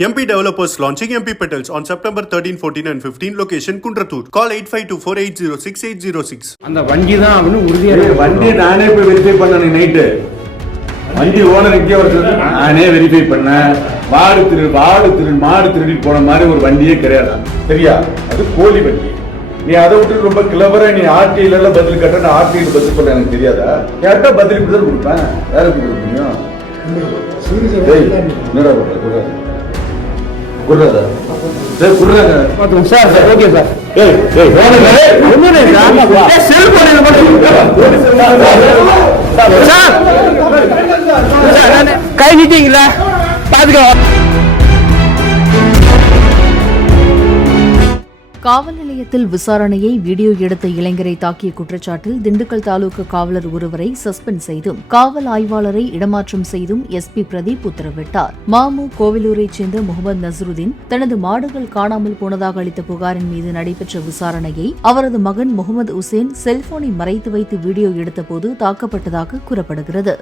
MP developers launching MP Petals on September 13, 14 and 15. Location Kundratur. Call 8524806806. அந்த வண்டி தான் அவனு உறுதியா வண்டி நானே போய் வெரிஃபை பண்ணேன் நைட்டு. வண்டி ஓனர் இங்கே வருது நானே வெரிஃபை பண்ணேன். மாடு திருடி போன மாதிரி ஒரு வண்டியே கிடையாது. சரியா? அது கோழி வண்டி. நீ அதை விட்டு ரொம்ப கிளவரா நீ ஆர்டிஐல எல்லாம் பதில் கட்ட, நான் ஆர்டிஐல பதில் சொல்ல எனக்கு தெரியாதா? யார்கிட்ட பதில் இப்படி தான் கொடுப்பேன், யாருக்கு கொடுக்க முடியும்? என்னடா பண்ற குடுறதா? சரி குடுறாங்க சார். Sir okay sir. கை நீட்டீங்களா பாத்துக்கோ. காவல் நிலையத்தில் விசாரணையை வீடியோ எடுத்த இளைஞரை தாக்கிய குற்றச்சாட்டில் திண்டுக்கல் தாலுகா காவலர் ஒருவரை சஸ்பெண்ட் செய்தும் காவல் ஆய்வாளரை இடமாற்றம் செய்தும் எஸ்பி பிரதீப் உத்தரவிட்டார். மாமு கோவிலூரைச் சேர்ந்த முகமது நசருதீன் தனது மாடுகள் காணாமல் போனதாக அளித்த புகாரின் மீது நடைபெற்ற விசாரணையை அவரது மகன் முகமது உசேன் செல்போனை மறைத்து வைத்து வீடியோ எடுத்தபோது தாக்கப்பட்டதாக கூறப்படுகிறது.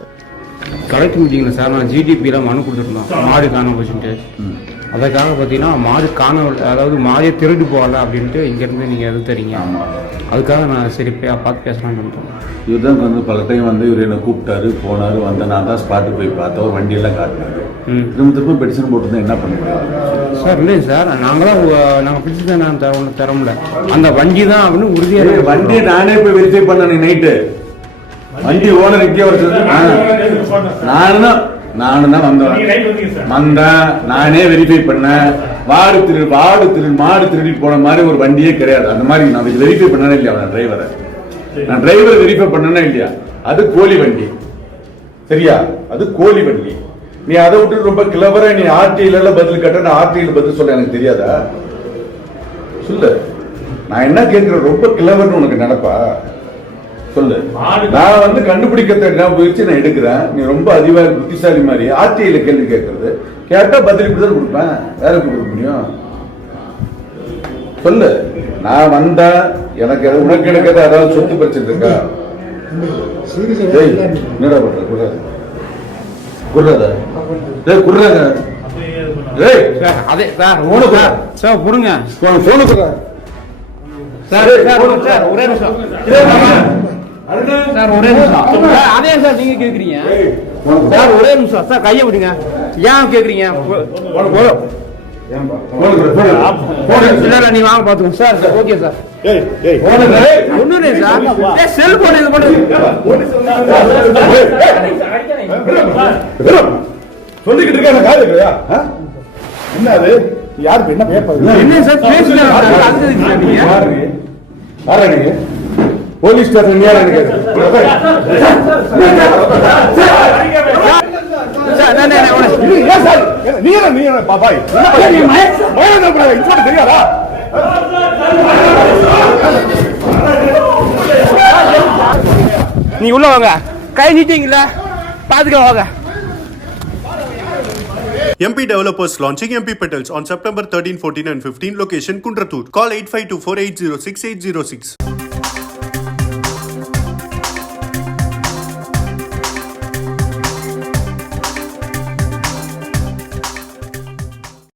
கலெக்டர் மீட்டிங்ல சார் நான் ஜிடிபியில் மனு கொடுத்துருந்தோம் மாடு காணாம போச்சுட்டு. அதுக்காக பார்த்தீங்கன்னா மாடு அதாவது மாடே திருடு போகல அப்படின்ட்டு இங்கேருந்து நீங்கள் எதுவும் தெரியுங்க. அதுக்காக நான் சரி பார்த்து பேசலாம்னு நினைக்கிறேன். இவர் தான் வந்து பல டைம் வந்து இவர் என்ன கூப்பிட்டாரு, போனாரு, வந்த நான் தான் ஸ்பாட்டு போய் பார்த்தோம், ஒரு வண்டியெல்லாம் காட்டினாரு. திரும்ப பெட்டிஷன் போட்டுருந்தா என்ன பண்ண முடியும் சார்? இல்லைங்க சார், நாங்கள் பெட்டிஷன் நான் தர முடியல. அந்த வண்டி தான் அவனு உறுதியாக வண்டியை நானே போய் வெரிஃபை பண்ணேன் நைட்டு. வண்டி ஓனர் இங்கே வருது நானும் தான் வந்தேன். நானே வெரிஃபை பண்ணேன். மாடு திருடி போன மாதிரி ஒரு வண்டியே கிடையாது. அந்த மாதிரி நான் வெரிஃபை பண்ணனே இல்லையா? நான் டிரைவரை வெரிஃபை பண்ணனே இல்லையா? அது கோழி வண்டி. சரியா? அது கோழி வண்டி. நீ அதை விட்டு ரொம்ப கிளவரா நீ ஆர்டிஐல எல்லாம் பதில் கட்ட, நான் ஆர்டிஐல பதில் சொல்ல எனக்கு தெரியாதா? சொல்லு. நான் என்ன கேட்கிறேன், ரொம்ப கிளவர்னு உனக்கு நினைப்பா? சொல்லு. நான் வந்து கண்டுபிடிக்க முயற்சி நான் எடுக்கிறேன். நீ ரொம்ப அதிகாரி புத்திசாலி மாதிரி ஆர்டிஐல கேள்வி கேட்கறது, கேட்டா பதில் இப்படிதான் கொடுப்பேன், யாருக்கு கொடுக்க முடியும்? சொல்லு. நான் வந்தா எனக்கு உனக்கு எடுக்கிறது அதாவது சொத்து பிரச்சனை இருக்கா? என்னடா பண்ற குடுறதா? குடுறாங்க. அதே சார் ஓனு சார் கொடுங்க போனு குடுறா சார். ஒரே நிமிஷம் சார், ஒரே நிமிஷம். அதே சார் நீங்க கேக்குறீங்க சார், ஒரே நிமிஷம் சார், கையை விடுங்க. ஏன் கேக்குறீங்க? நீ வாங்க பாத்துக்கோங்க சார். Okay sir. ஒண்ணு சார், செல்போன் இது பண்ணு சொல்லிக்கிட்டு இருக்க. என்னது யாரு என்ன என்ன சார் பேசுறீங்க? போலீஸ் ஸ்டேஷன் தெரியாதா? நீ உள்ள வாங்க, கை நீட்டீங்களா பாத்துக்க வாங்க. MP developers launching MP Petals on September 13, 14 and 15. Location Kundratur. Call 8524806806.